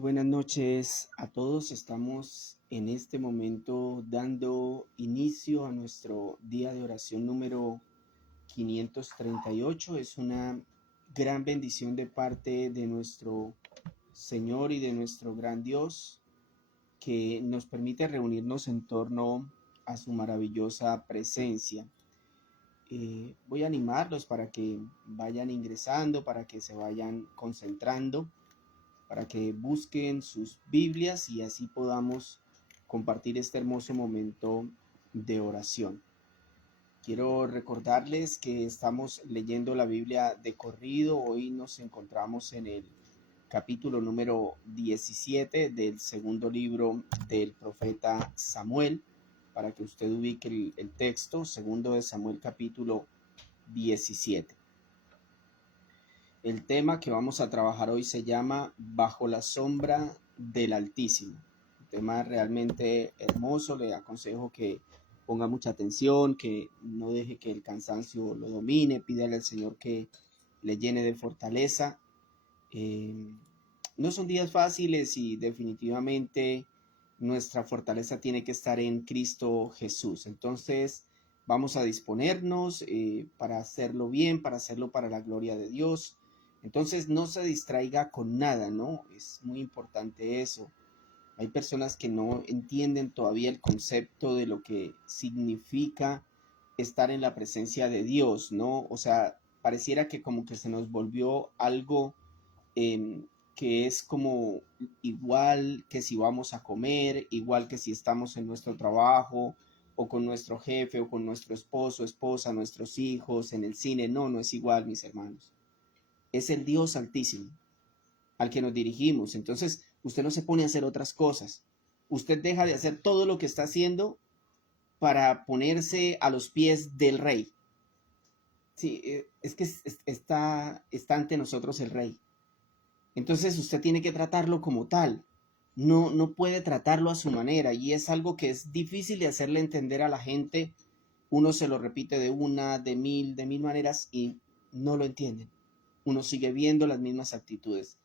buenas noches a todos. Estamos en este momento dando inicio a nuestro día de oración número 538. Es una gran bendición de parte de nuestro Señor y de nuestro gran Dios que nos permite reunirnos en torno a su maravillosa presencia. Voy a animarlos para que vayan ingresando, para que se vayan concentrando, para que busquen sus Biblias y así podamos compartir este hermoso momento de oración. Quiero recordarles que estamos leyendo la Biblia de corrido. Hoy nos encontramos en el capítulo número 17 del segundo libro del profeta Samuel. Para que usted ubique el texto, segundo de Samuel capítulo 17. El tema que vamos a trabajar hoy se llama Bajo la sombra del Altísimo. Un tema realmente hermoso. Le aconsejo que ponga mucha atención, que no deje que el cansancio lo domine. Pídale al Señor que le llene de fortaleza. No son días fáciles y definitivamente nuestra fortaleza tiene que estar en Cristo Jesús. Entonces vamos a disponernos para hacerlo bien, para hacerlo para la gloria de Dios. Entonces no se distraiga con nada, ¿no? Es muy importante eso. Hay personas que no entienden todavía el concepto de lo que significa estar en la presencia de Dios, ¿no? O sea, pareciera que como que se nos volvió algo que es como igual que si vamos a comer, igual que si estamos en nuestro trabajo o con nuestro jefe o con nuestro esposo, esposa, nuestros hijos, en el cine. No, no es igual, mis hermanos. Es el Dios Altísimo al que nos dirigimos. Entonces, usted no se pone a hacer otras cosas. Usted deja de hacer todo lo que está haciendo para ponerse a los pies del Rey. Sí, es que está ante nosotros el Rey. Entonces, usted tiene que tratarlo como tal. No puede tratarlo a su manera, y es algo que es difícil de hacerle entender a la gente. Uno se lo repite de una, de mil maneras y no lo entienden. Uno sigue viendo las mismas actitudes.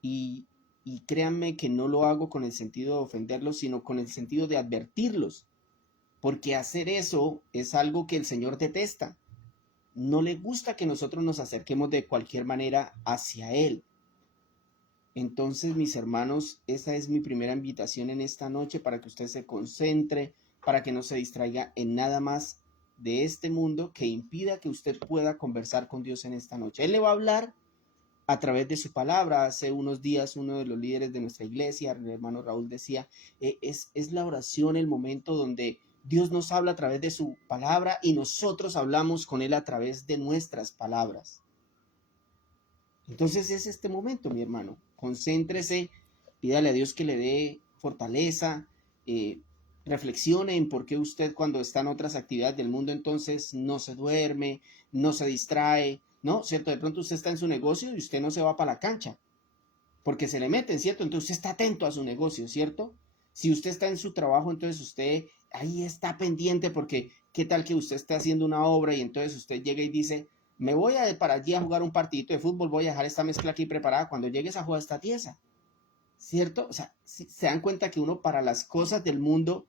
Y créanme que no lo hago con el sentido de ofenderlos, sino con el sentido de advertirlos, porque hacer eso es algo que el Señor detesta. No le gusta que nosotros nos acerquemos de cualquier manera hacia Él. Entonces, mis hermanos, esa es mi primera invitación en esta noche, para que usted se concentre, para que no se distraiga en nada más de este mundo que impida que usted pueda conversar con Dios en esta noche. Él le va a hablar a través de su palabra. Hace unos días uno de los líderes de nuestra iglesia, el hermano Raúl, decía, es la oración el momento donde Dios nos habla a través de su palabra y nosotros hablamos con Él a través de nuestras palabras. Entonces es este momento, mi hermano. Concéntrese, pídale a Dios que le dé fortaleza, reflexione en por qué usted, cuando está en otras actividades del mundo, entonces no se duerme, no se distrae, ¿no? ¿Cierto? De pronto usted está en su negocio y usted no se va para la cancha porque se le meten, ¿cierto? Entonces usted está atento a su negocio, ¿cierto? Si usted está en su trabajo, entonces usted ahí está pendiente, porque qué tal que usted esté haciendo una obra y entonces usted llega y dice, me voy para allí a jugar un partidito de fútbol, voy a dejar esta mezcla aquí preparada, cuando llegues a jugar esta tiesa, ¿cierto? O sea, si se dan cuenta que uno para las cosas del mundo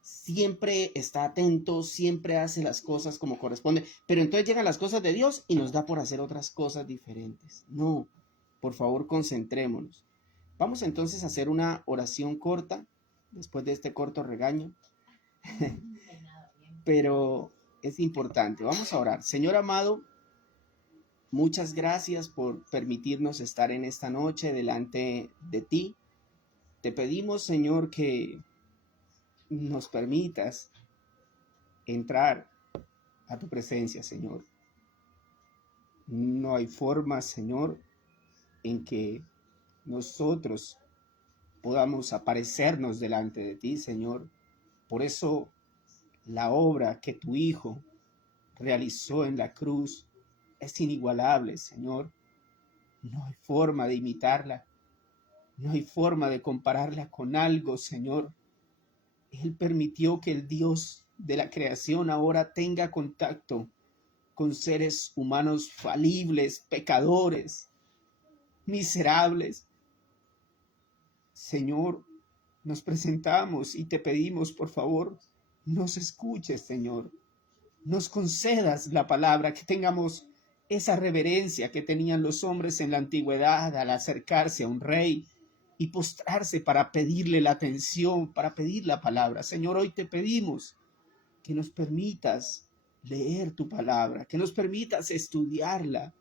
siempre está atento, siempre hace las cosas como corresponde, pero entonces llegan las cosas de Dios y nos da por hacer otras cosas diferentes. No, por favor, concentrémonos. Vamos entonces a hacer una oración corta después de este corto regaño, pero es importante. Vamos a orar. Señor amado, muchas gracias por permitirnos estar en esta noche delante de ti. Te pedimos, Señor, que nos permitas entrar a tu presencia, Señor. No hay forma, Señor, en que nosotros podamos aparecernos delante de ti, Señor. Por eso la obra que tu Hijo realizó en la cruz es inigualable, Señor. No hay forma de imitarla. No hay forma de compararla con algo, Señor. Él permitió que el Dios de la creación ahora tenga contacto con seres humanos falibles, pecadores, miserables. Señor, nos presentamos y te pedimos, por favor, nos escuches, Señor. Nos concedas la palabra, que tengamos esa reverencia que tenían los hombres en la antigüedad al acercarse a un rey y postrarse para pedirle la atención, para pedir la palabra. Señor, hoy te pedimos que nos permitas leer tu palabra, que nos permitas estudiarla.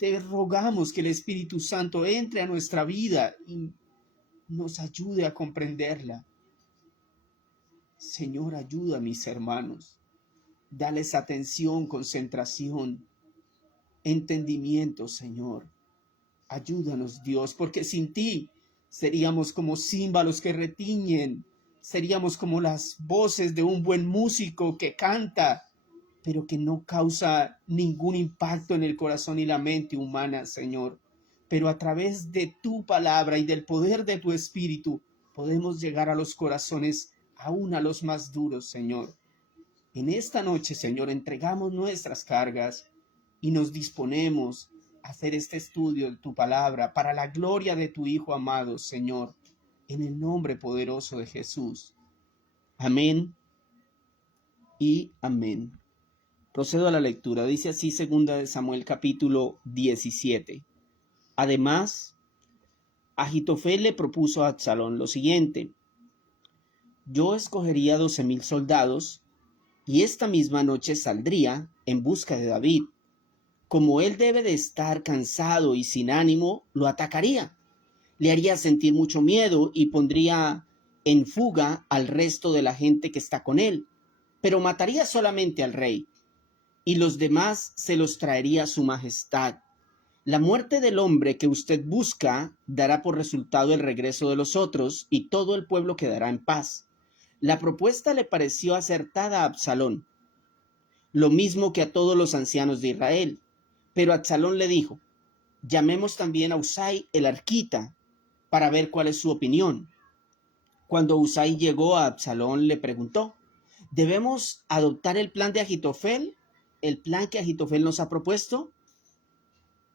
Te rogamos que el Espíritu Santo entre a nuestra vida y nos ayude a comprenderla. Señor, ayuda a mis hermanos. Dales atención, concentración, entendimiento, Señor. Ayúdanos, Dios, porque sin ti seríamos como címbalos que retiñen, seríamos como las voces de un buen músico que canta, pero que no causa ningún impacto en el corazón y la mente humana, Señor. Pero a través de tu palabra y del poder de tu Espíritu, podemos llegar a los corazones, aún a los más duros, Señor. En esta noche, Señor, entregamos nuestras cargas y nos disponemos a hacer este estudio de tu palabra para la gloria de tu Hijo amado, Señor, en el nombre poderoso de Jesús. Amén y amén. Procedo a la lectura. Dice así 2 Samuel capítulo 17. Además, Ahitofel le propuso a Absalón lo siguiente: yo escogería 12,000 soldados y esta misma noche saldría en busca de David. Como él debe de estar cansado y sin ánimo, lo atacaría. Le haría sentir mucho miedo y pondría en fuga al resto de la gente que está con él, pero mataría solamente al rey, y los demás se los traería a su majestad. La muerte del hombre que usted busca dará por resultado el regreso de los otros, y todo el pueblo quedará en paz. La propuesta le pareció acertada a Absalón, lo mismo que a todos los ancianos de Israel. Pero Absalón le dijo: llamemos también a Husai el arquita para ver cuál es su opinión. Cuando Husai llegó, a Absalón le preguntó: ¿debemos adoptar el plan de Ahitofel? ¿El plan que Ahitofel nos ha propuesto?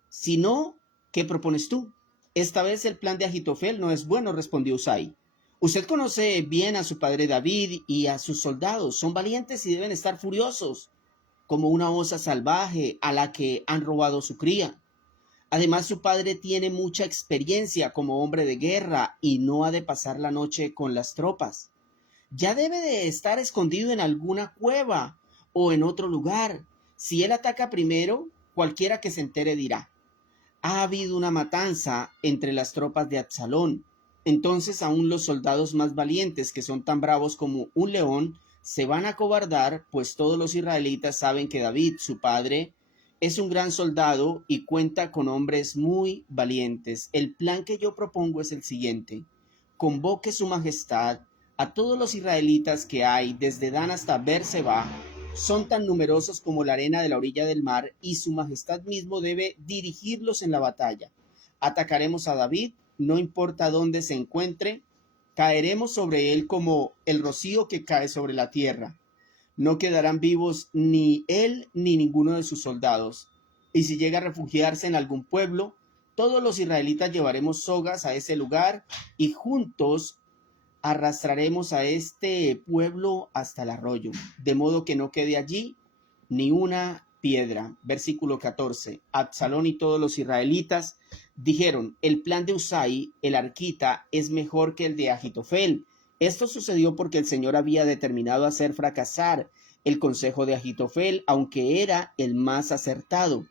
Si no, ¿qué propones tú? Esta vez el plan de Ahitofel no es bueno, respondió Husai. Usted conoce bien a su padre David y a sus soldados. Son valientes y deben estar furiosos, como una osa salvaje a la que han robado su cría. Además, su padre tiene mucha experiencia como hombre de guerra y no ha de pasar la noche con las tropas. Ya debe de estar escondido en alguna cueva o en otro lugar. Si él ataca primero, cualquiera que se entere dirá: ha habido una matanza entre las tropas de Absalón. Entonces aún los soldados más valientes, que son tan bravos como un león, se van a acobardar, pues todos los israelitas saben que David, su padre, es un gran soldado y cuenta con hombres muy valientes. El plan que yo propongo es el siguiente: convoque su majestad a todos los israelitas que hay desde Dan hasta Beerseba. Son tan numerosos como la arena de la orilla del mar, y su majestad mismo debe dirigirlos en la batalla. Atacaremos a David, no importa dónde se encuentre, caeremos sobre él como el rocío que cae sobre la tierra. No quedarán vivos ni él ni ninguno de sus soldados. Y si llega a refugiarse en algún pueblo, todos los israelitas llevaremos sogas a ese lugar y juntos arrastraremos a este pueblo hasta el arroyo, de modo que no quede allí ni una piedra. Versículo 14. Absalón y todos los israelitas dijeron: el plan de Husai, el arquita, es mejor que el de Ahitofel. Esto sucedió porque el Señor había determinado hacer fracasar el consejo de Ahitofel, aunque era el más acertado,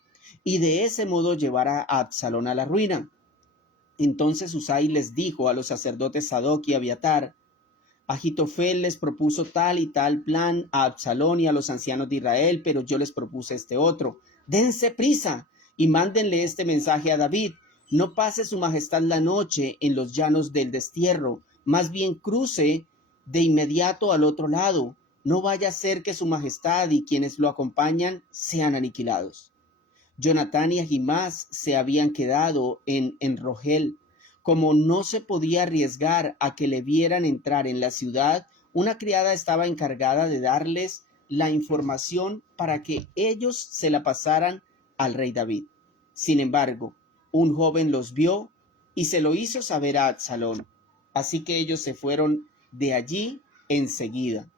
y de ese modo llevar a Absalón a la ruina. Entonces Husai les dijo a los sacerdotes Sadoc y Abiatar: Ahitofel les propuso tal y tal plan a Absalón y a los ancianos de Israel, pero yo les propuse este otro. Dense prisa y mándenle este mensaje a David: no pase su majestad la noche en los llanos del destierro, más bien cruce de inmediato al otro lado. No vaya a ser que su majestad y quienes lo acompañan sean aniquilados. Jonatán y Ahimás se habían quedado en Rogel. Como no se podía arriesgar a que le vieran entrar en la ciudad, una criada estaba encargada de darles la información para que ellos se la pasaran al rey David. Sin embargo, un joven los vio y se lo hizo saber a Absalón. Así que ellos se fueron de allí enseguida.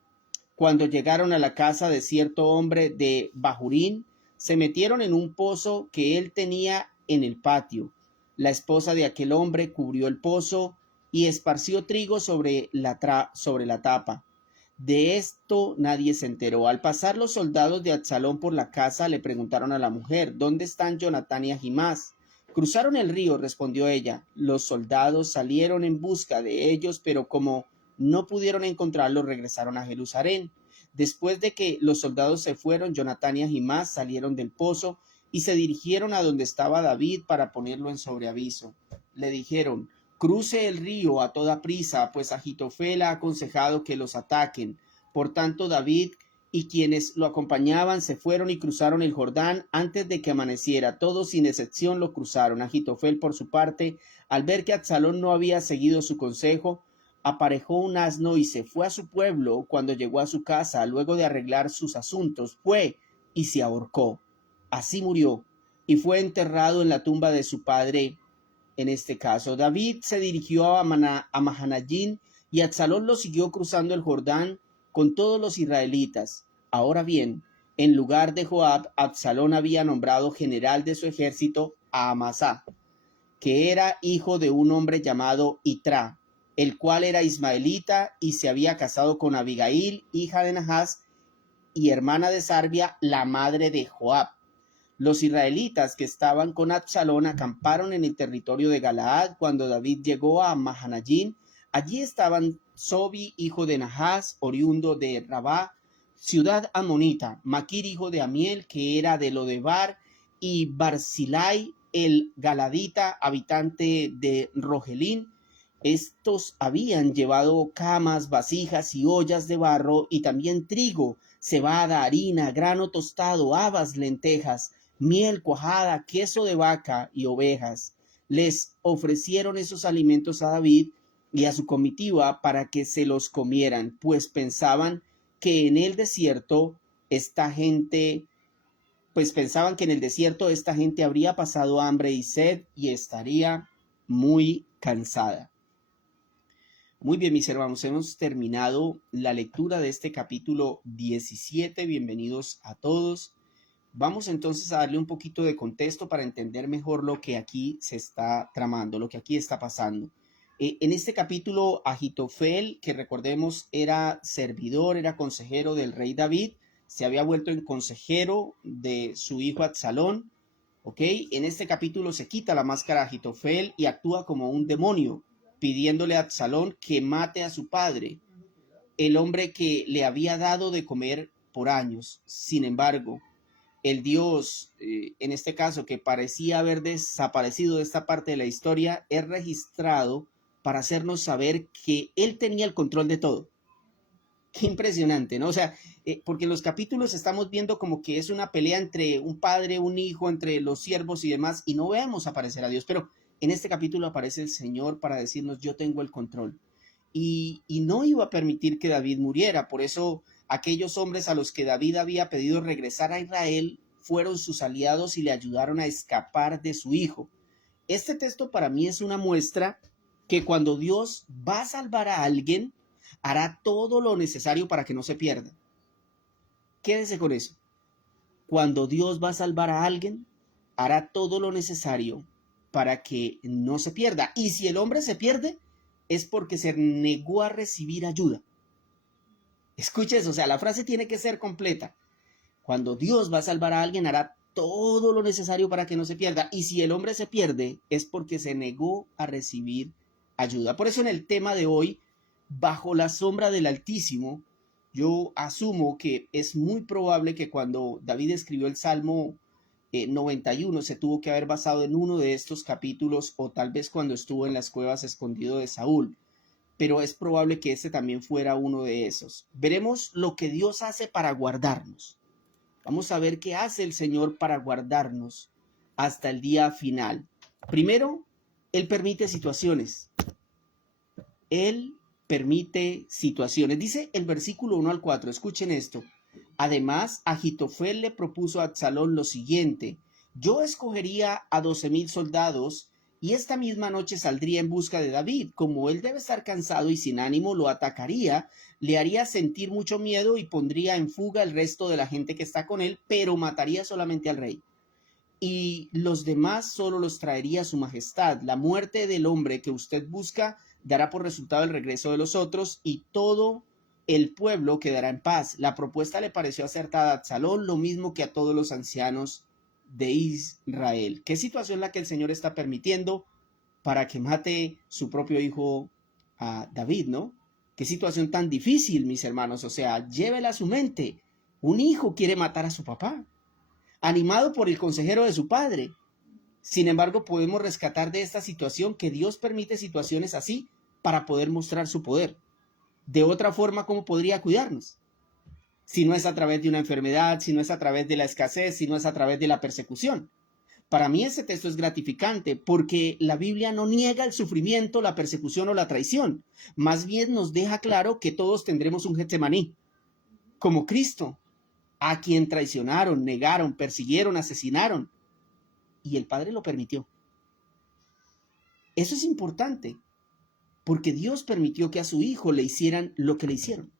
Cuando llegaron a la casa de cierto hombre de Bahurín, se metieron en un pozo que él tenía en el patio. La esposa de aquel hombre cubrió el pozo y esparció trigo sobre la tapa. De esto nadie se enteró. Al pasar los soldados de Absalón por la casa, le preguntaron a la mujer: ¿dónde están Jonatán y Ahimás? Cruzaron el río, respondió ella. Los soldados salieron en busca de ellos, pero como no pudieron encontrarlos, regresaron a Jerusalén. Después de que los soldados se fueron, Jonatán y Ahimás salieron del pozo y se dirigieron a donde estaba David para ponerlo en sobreaviso. Le dijeron: cruce el río a toda prisa, pues Ahitofel ha aconsejado que los ataquen. Por tanto, David y quienes lo acompañaban se fueron y cruzaron el Jordán antes de que amaneciera. Todos sin excepción lo cruzaron. Ahitofel, por su parte, al ver que Absalón no había seguido su consejo, aparejó un asno y se fue a su pueblo. Cuando llegó a su casa, luego de arreglar sus asuntos, fue y se ahorcó. Así murió y fue enterrado en la tumba de su padre. En este caso, David se dirigió a Mahanayim y Absalón lo siguió cruzando el Jordán con todos los israelitas. Ahora bien, en lugar de Joab, Absalón había nombrado general de su ejército a Amasá, que era hijo de un hombre llamado Itra, el cual era ismaelita y se había casado con Abigail, hija de Nahas y hermana de Sarbia, la madre de Joab. Los israelitas que estaban con Absalón acamparon en el territorio de Galaad cuando David llegó a Mahanayim. Allí estaban Sobi, hijo de Nahas, oriundo de Rabá, ciudad amonita, Maquir, hijo de Amiel, que era de Lodebar, y Barzilai, el galadita, habitante de Rogelín. Estos habían llevado camas, vasijas y ollas de barro, y también trigo, cebada, harina, grano tostado, habas, lentejas, miel cuajada, queso de vaca y ovejas. Les ofrecieron esos alimentos a David y a su comitiva para que se los comieran, pues pensaban que en el desierto esta gente habría pasado hambre y sed y estaría muy cansada. Muy bien, mis hermanos, hemos terminado la lectura de este capítulo 17. Bienvenidos a todos. Vamos entonces a darle un poquito de contexto para entender mejor lo que aquí se está tramando, lo que aquí está pasando. En este capítulo, Ahitofel, que recordemos era servidor, era consejero del rey David, se había vuelto en consejero de su hijo Absalón. ¿Ok? En este capítulo se quita la máscara a Ahitofel y actúa como un demonio, pidiéndole a Absalón que mate a su padre, el hombre que le había dado de comer por años. Sin embargo, el Dios, en este caso, que parecía haber desaparecido de esta parte de la historia, es registrado para hacernos saber que Él tenía el control de todo. Qué impresionante, ¿no? O sea, porque en los capítulos estamos viendo como que es una pelea entre un padre, un hijo, entre los siervos y demás, y no vemos aparecer a Dios, pero en este capítulo aparece el Señor para decirnos: yo tengo el control. Y no iba a permitir que David muriera. Por eso aquellos hombres a los que David había pedido regresar a Israel fueron sus aliados y le ayudaron a escapar de su hijo. Este texto para mí es una muestra que cuando Dios va a salvar a alguien, hará todo lo necesario para que no se pierda. Quédese con eso. Cuando Dios va a salvar a alguien, hará todo lo necesario para que no se pierda. Y si el hombre se pierde, es porque se negó a recibir ayuda. Escuche eso, o sea, la frase tiene que ser completa. Cuando Dios va a salvar a alguien, hará todo lo necesario para que no se pierda. Y si el hombre se pierde, es porque se negó a recibir ayuda. Por eso en el tema de hoy, bajo la sombra del Altísimo, yo asumo que es muy probable que cuando David escribió el Salmo 91 se tuvo que haber basado en uno de estos capítulos, o tal vez cuando estuvo en las cuevas escondido de Saúl, pero es probable que este también fuera uno de esos. Veremos lo que Dios hace para guardarnos. Vamos a ver qué hace el Señor para guardarnos hasta el día final. Primero, Él permite situaciones. Él permite situaciones. Dice el versículo 1 al 4, escuchen esto. Además, Ahitofel le propuso a Absalón lo siguiente: yo escogería a 12,000 soldados y esta misma noche saldría en busca de David. Como él debe estar cansado y sin ánimo, lo atacaría, le haría sentir mucho miedo y pondría en fuga el resto de la gente que está con él, pero mataría solamente al rey. Y los demás solo los traería a su majestad. La muerte del hombre que usted busca dará por resultado el regreso de los otros y todo el pueblo quedará en paz. La propuesta le pareció acertada a Absalón, lo mismo que a todos los ancianos de Israel. ¿Qué situación la que el Señor está permitiendo para que mate su propio hijo a David, no? Qué situación tan difícil, mis hermanos. O sea, llévela a su mente. Un hijo quiere matar a su papá, animado por el consejero de su padre. Sin embargo, podemos rescatar de esta situación que Dios permite situaciones así para poder mostrar su poder. De otra forma, ¿cómo podría cuidarnos? Si no es a través de una enfermedad, si no es a través de la escasez, si no es a través de la persecución. Para mí ese texto es gratificante porque la Biblia no niega el sufrimiento, la persecución o la traición. Más bien nos deja claro que todos tendremos un Getsemaní, como Cristo, a quien traicionaron, negaron, persiguieron, asesinaron. Y el Padre lo permitió. Eso es importante, porque Dios permitió que a su Hijo le hicieran lo que le hicieron.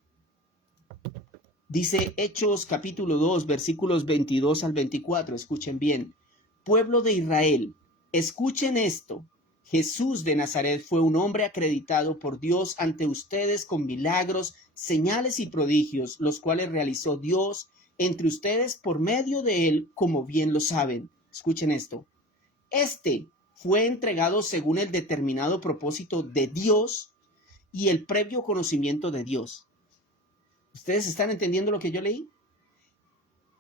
Dice Hechos capítulo 2, versículos 22 al 24, escuchen bien. Pueblo de Israel, escuchen esto. Jesús de Nazaret fue un hombre acreditado por Dios ante ustedes con milagros, señales y prodigios, los cuales realizó Dios entre ustedes por medio de él, como bien lo saben. Escuchen esto. Este fue entregado según el determinado propósito de Dios y el previo conocimiento de Dios. ¿Ustedes están entendiendo lo que yo leí?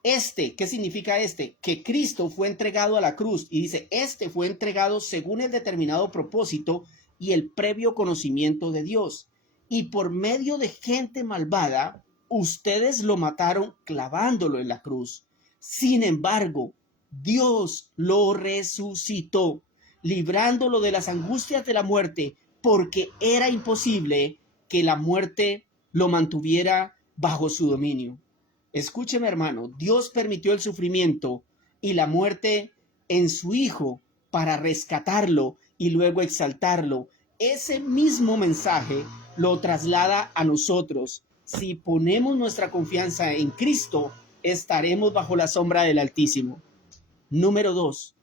¿Qué significa este? Que Cristo fue entregado a la cruz y dice, fue entregado según el determinado propósito y el previo conocimiento de Dios. Y por medio de gente malvada, ustedes lo mataron clavándolo en la cruz. Sin embargo, Dios lo resucitó, librándolo de las angustias de la muerte, porque era imposible que la muerte lo mantuviera bajo su dominio. Escúcheme, hermano, Dios permitió el sufrimiento y la muerte en su Hijo para rescatarlo y luego exaltarlo. Ese mismo mensaje lo traslada a nosotros. Si ponemos nuestra confianza en Cristo, estaremos bajo la sombra del Altísimo. Número 2,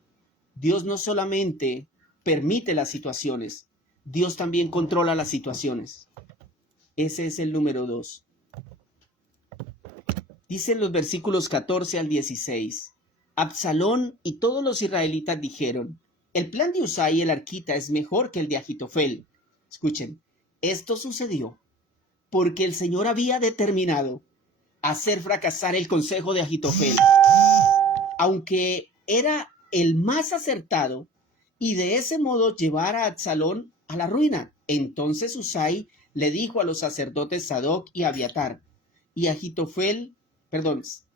Dios no solamente permite las situaciones, Dios también controla las situaciones. Ese es el número 2. Dicen los versículos 14 al 16. Absalón y todos los israelitas dijeron, el plan de Usai el arquita es mejor que el de Ahitofel. Escuchen, esto sucedió porque el Señor había determinado hacer fracasar el consejo de Ahitofel, aunque era el más acertado, y de ese modo llevar a Absalón a la ruina. Entonces Usai le dijo a los sacerdotes Sadoc y Abiatar,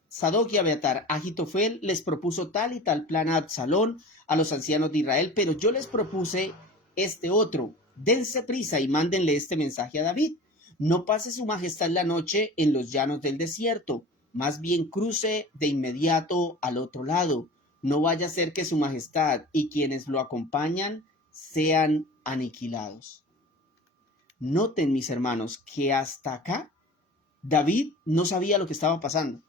Sadoc y Abiatar, Ahitofel les propuso tal y tal plan a Absalón, a los ancianos de Israel, pero yo les propuse este otro. Dense prisa y mándenle este mensaje a David. No pase su majestad la noche en los llanos del desierto, más bien cruce de inmediato al otro lado. No vaya a ser que su majestad y quienes lo acompañan sean aniquilados. Noten, mis hermanos, que hasta acá David no sabía lo que estaba pasando.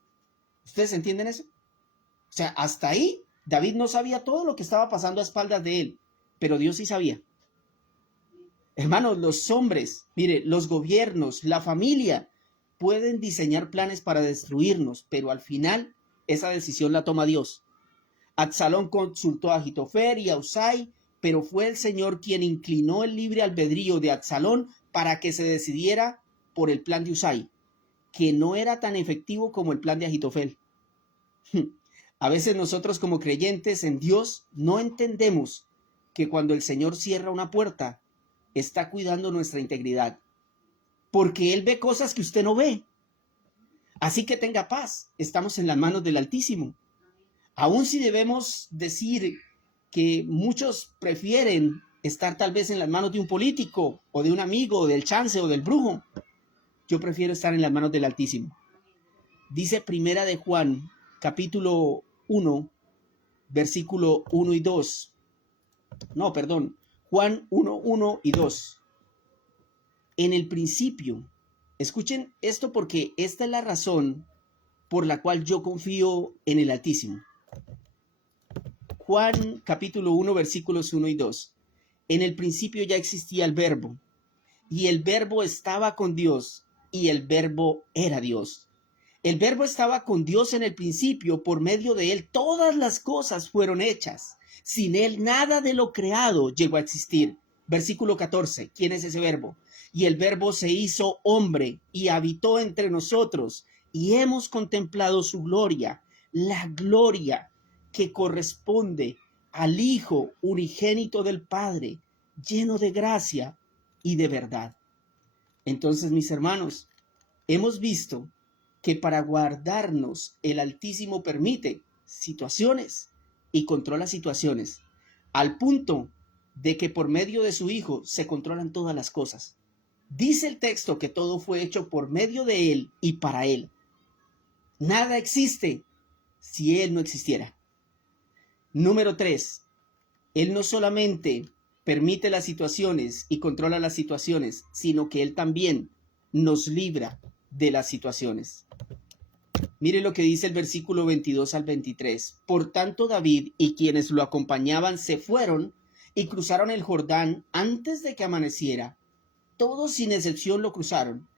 ¿Ustedes entienden eso? O sea, hasta ahí David no sabía todo lo que estaba pasando a espaldas de él, pero Dios sí sabía. Hermanos, los hombres, mire, los gobiernos, la familia, pueden diseñar planes para destruirnos, pero al final esa decisión la toma Dios. Absalón consultó a Ahitofel y a Usai, pero fue el Señor quien inclinó el libre albedrío de Absalón para que se decidiera por el plan de Usai, que no era tan efectivo como el plan de Ahitofel. A veces nosotros como creyentes en Dios no entendemos que cuando el Señor cierra una puerta, está cuidando nuestra integridad, porque Él ve cosas que usted no ve. Así que tenga paz, estamos en las manos del Altísimo. Aún si debemos decir que muchos prefieren estar tal vez en las manos de un político o de un amigo o del chance o del brujo, yo prefiero estar en las manos del Altísimo. Dice Primera de Juan, capítulo 1, versículo 1 y 2. No, perdón. Juan 1:1 y 2. En el principio, escuchen esto porque esta es la razón por la cual yo confío en el Altísimo. Juan capítulo 1 versículos 1 y 2. En el principio ya existía el verbo, y el verbo estaba con Dios, y el verbo era Dios. El verbo estaba con Dios en el principio, por medio de él todas las cosas fueron hechas. Sin él nada de lo creado llegó a existir. Versículo 14, ¿quién es ese verbo? Y el verbo se hizo hombre y habitó entre nosotros, y hemos contemplado su gloria, la gloria que corresponde al Hijo unigénito del Padre, lleno de gracia y de verdad. Entonces, mis hermanos, hemos visto que para guardarnos el Altísimo permite situaciones y controla situaciones, al punto de que por medio de su Hijo se controlan todas las cosas. Dice el texto que todo fue hecho por medio de Él y para Él. Nada existe si Él no existiera. Número 3. Él no solamente permite las situaciones y controla las situaciones, sino que Él también nos libra de las situaciones. Mire lo que dice el versículo 22 al 23. Por tanto, David y quienes lo acompañaban se fueron y cruzaron el Jordán antes de que amaneciera. Todos sin excepción lo cruzaron.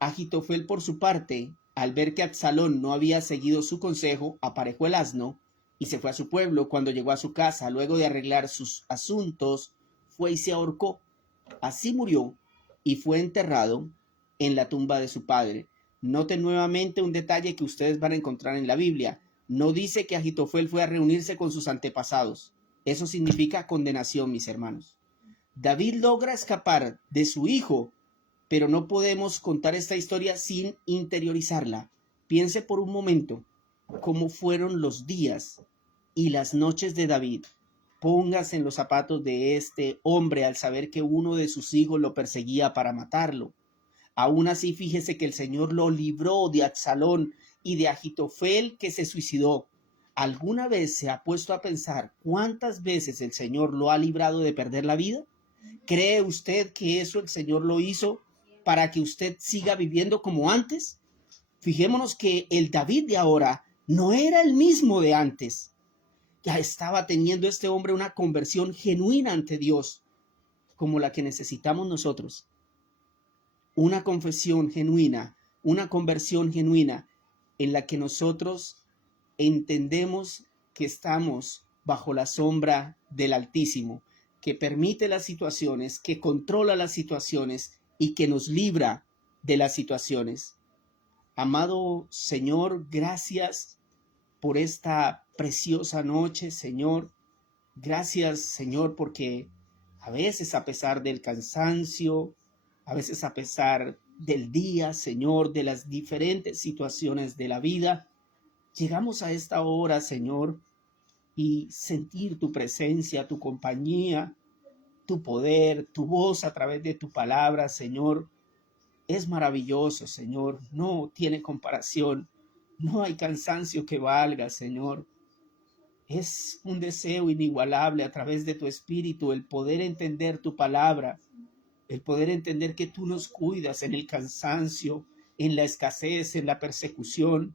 Agitofel, por su parte, al ver que Absalón no había seguido su consejo, aparejó el asno y se fue a su pueblo. Cuando llegó a su casa, luego de arreglar sus asuntos, fue y se ahorcó. Así murió y fue enterrado en la tumba de su padre. Noten nuevamente un detalle que ustedes van a encontrar en la Biblia. No dice que Agitofel fue a reunirse con sus antepasados. Eso significa condenación, mis hermanos. David logra escapar de su hijo, pero no podemos contar esta historia sin interiorizarla. Piense por un momento cómo fueron los días y las noches de David. Póngase en los zapatos de este hombre al saber que uno de sus hijos lo perseguía para matarlo. Aún así, fíjese que el Señor lo libró de Absalón y de Agitofel, que se suicidó. ¿Alguna vez se ha puesto a pensar cuántas veces el Señor lo ha librado de perder la vida? ¿Cree usted que eso el Señor lo hizo para que usted siga viviendo como antes? Fijémonos que el David de ahora no era el mismo de antes. Ya estaba teniendo este hombre una conversión genuina ante Dios, como la que necesitamos nosotros. Una confesión genuina, una conversión genuina en la que nosotros entendemos que estamos bajo la sombra del Altísimo, que permite las situaciones, que controla las situaciones y que nos libra de las situaciones. Amado Señor, gracias por esta preciosa noche, Señor. Gracias, Señor, porque a veces a pesar del cansancio, a veces a pesar del día, Señor, de las diferentes situaciones de la vida, llegamos a esta hora, Señor, y sentir tu presencia, tu compañía, tu poder, tu voz a través de tu palabra, Señor. Es maravilloso, Señor. No tiene comparación. No hay cansancio que valga, Señor. Es un deseo inigualable a través de tu espíritu el poder entender tu palabra, el poder entender que tú nos cuidas en el cansancio, en la escasez, en la persecución.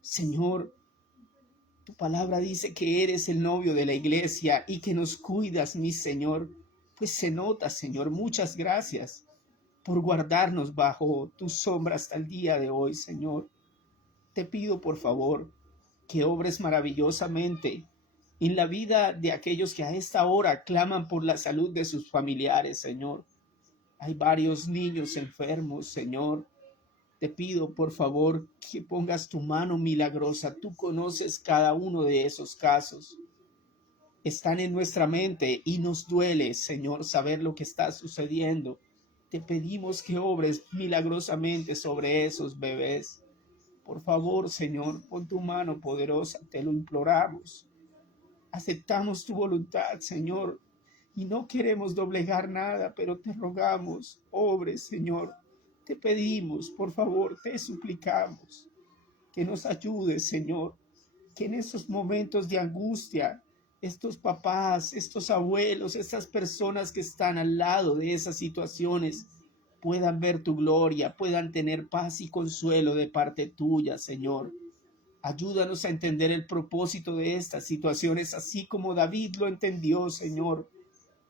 Señor, tu palabra dice que eres el novio de la iglesia y que nos cuidas, mi Señor. Pues se nota, Señor. Muchas gracias por guardarnos bajo tu sombra hasta el día de hoy, Señor. Te pido, por favor, que obres maravillosamente en la vida de aquellos que a esta hora claman por la salud de sus familiares, Señor. Hay varios niños enfermos, Señor. Te pido, por favor, que pongas tu mano milagrosa. Tú conoces cada uno de esos casos. Están en nuestra mente y nos duele, Señor, saber lo que está sucediendo. Te pedimos que obres milagrosamente sobre esos bebés. Por favor, Señor, pon tu mano poderosa, te lo imploramos. Aceptamos tu voluntad, Señor, y no queremos doblegar nada, pero te rogamos, obre, Señor. Te pedimos, por favor, te suplicamos que nos ayudes, Señor, que en esos momentos de angustia, estos papás, estos abuelos, estas personas que están al lado de esas situaciones puedan ver tu gloria, puedan tener paz y consuelo de parte tuya, Señor. Ayúdanos a entender el propósito de estas situaciones, así como David lo entendió, Señor,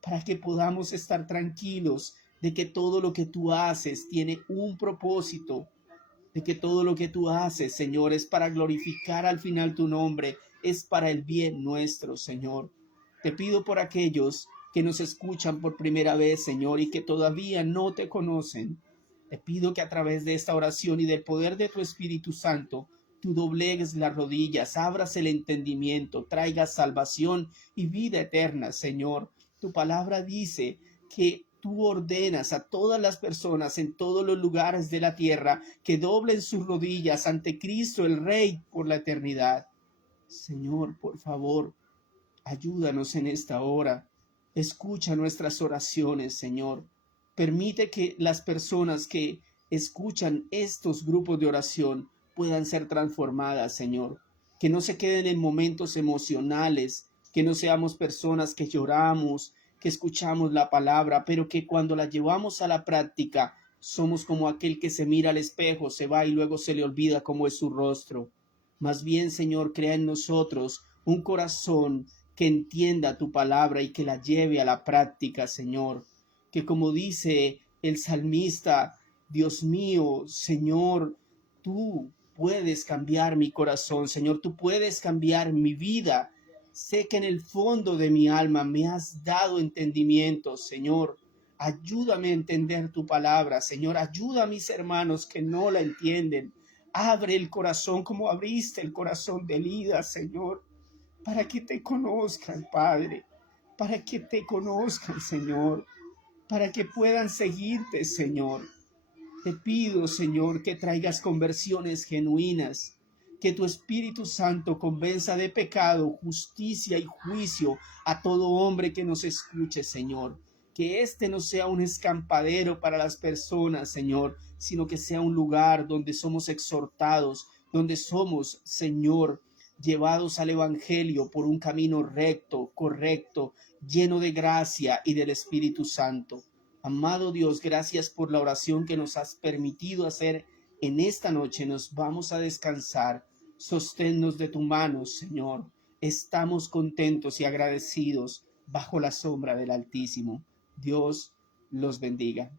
para que podamos estar tranquilos de que todo lo que tú haces tiene un propósito, de que todo lo que tú haces, Señor, es para glorificar al final tu nombre, es para el bien nuestro, Señor. Te pido por aquellos que nos escuchan por primera vez, Señor, y que todavía no te conocen. Te pido que a través de esta oración y del poder de tu Espíritu Santo, tú doblegues las rodillas, abras el entendimiento, traigas salvación y vida eterna, Señor. Tu palabra dice que tú ordenas a todas las personas en todos los lugares de la tierra que doblen sus rodillas ante Cristo el Rey por la eternidad. Señor, por favor, ayúdanos en esta hora. Escucha nuestras oraciones, Señor. Permite que las personas que escuchan estos grupos de oración puedan ser transformadas, Señor. Que no se queden en momentos emocionales, que no seamos personas que lloramos, que escuchamos la palabra, pero que cuando la llevamos a la práctica somos como aquel que se mira al espejo, se va y luego se le olvida cómo es su rostro. Más bien, Señor, crea en nosotros un corazón que entienda tu palabra y que la lleve a la práctica, Señor. Que como dice el salmista, Dios mío, Señor, tú puedes cambiar mi corazón, Señor, tú puedes cambiar mi vida. Sé que en el fondo de mi alma me has dado entendimiento, Señor. Ayúdame a entender tu palabra, Señor. Ayuda a mis hermanos que no la entienden. Abre el corazón como abriste el corazón de Lida, Señor, para que te conozcan, Padre, para que te conozcan, Señor, para que puedan seguirte, Señor. Te pido, Señor, que traigas conversiones genuinas, que tu Espíritu Santo convenza de pecado, justicia y juicio a todo hombre que nos escuche, Señor. Que este no sea un escampadero para las personas, Señor, sino que sea un lugar donde somos exhortados, donde somos, Señor, llevados al Evangelio por un camino recto, correcto, lleno de gracia y del Espíritu Santo. Amado Dios, gracias por la oración que nos has permitido hacer en esta noche. Nos vamos a descansar. Sosténnos de tu mano, Señor. Estamos contentos y agradecidos bajo la sombra del Altísimo. Dios los bendiga.